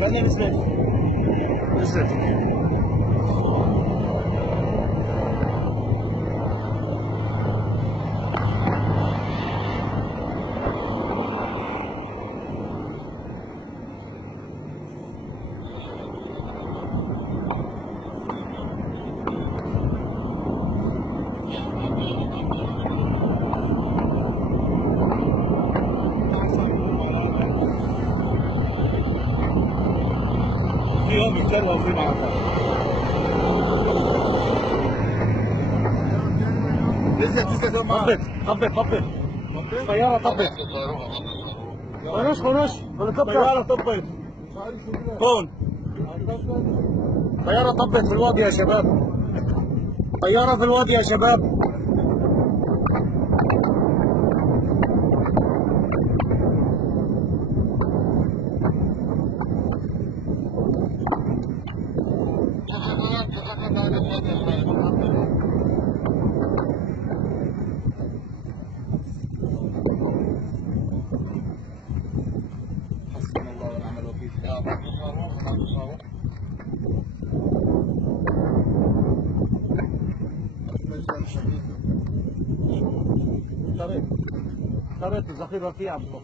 فأنا نزلت في يوم يتكلم وفي معركة. نزلت طبت طيارة طبت خنوش طيارة طبت هون طيارة طبت في الوادي يا شباب طيارة في الوادي يا شباب طريق الذخيرة فيها بالضبط